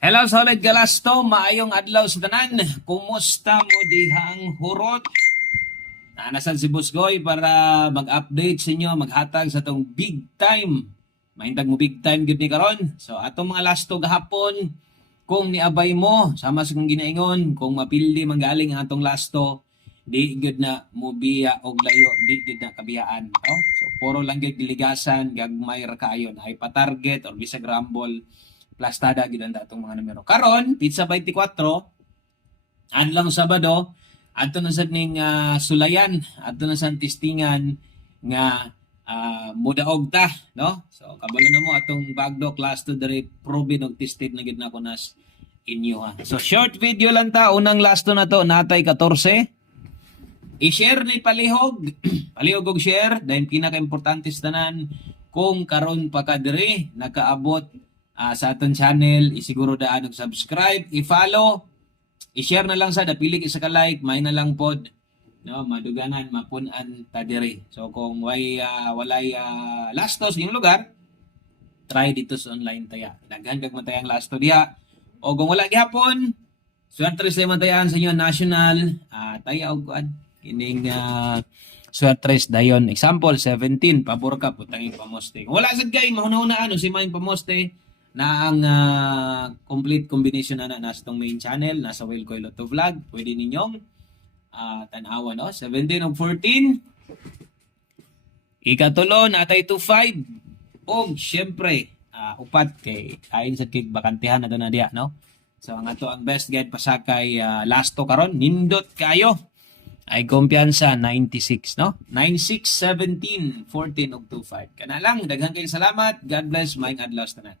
Hello solid galasto, maayong adlaw sa tanan. Kumusta mo dihang hurot? Nasan si Boss Goy para mag-update sa inyo, maghatag sa tong big time. Mahintag mo big time gud ni karon. So atong mga lasto gahapon, kung niabay mo sama sa kong ginaingon, kung mapildi manggaling ang atong lasto, di gud na mobiya og layo, di gud na kabiyaan, no? So puro lang gud giligasan, gagmay ra kaayon, ay pa-target or bisag rumble plastada gid ang datong mga numero. Karon, pizza 24, adlang Sabado, adto na sad ning sulayan, adto na sa testingan nga mudaog ta, no? So kabalo na mo atong bagdo class 2 diri proven og tested na gid na ko nas inyo ha. So short video lang ta, unang last na to natay 14. I-share ni palihog, palihog og share dahil pinaka-importante sa tanan kung karon pa ka diri nakaabot sa aton channel, isiguro daan og subscribe, i-follow, i-share na lang sa dapili isa ka like, may na lang pod, no, maduganan mapun-an ta diri. So kung walay lastos yung lugar, try dito sa online taya. Daghan kag matayang lasto diha. O kung wala gihapon, suertres sa matayan sa inyo national, taya og kuan kining suertres dayon. Example 17, pabor ka putang pamoste. Kung wala sad kay mahuna-hunaan si main pamoste na ang complete combination na nasa tong main channel, nasa Will Koy Lotto Vlog. Pwede ninyong tanawa, no? 17 of 14. Ikatulo, natay 2-5. O, syempre, upat kay ayon sa kay bakantihan na doon na diya, no? So, ang ato ang best guide pasakay lasto karon nindot kayo. Ay kumpiyansa 96, no? 96, 17, 14 og 25. Kana lang, daghang kayong salamat. God bless, maayong adlaw sa tanan.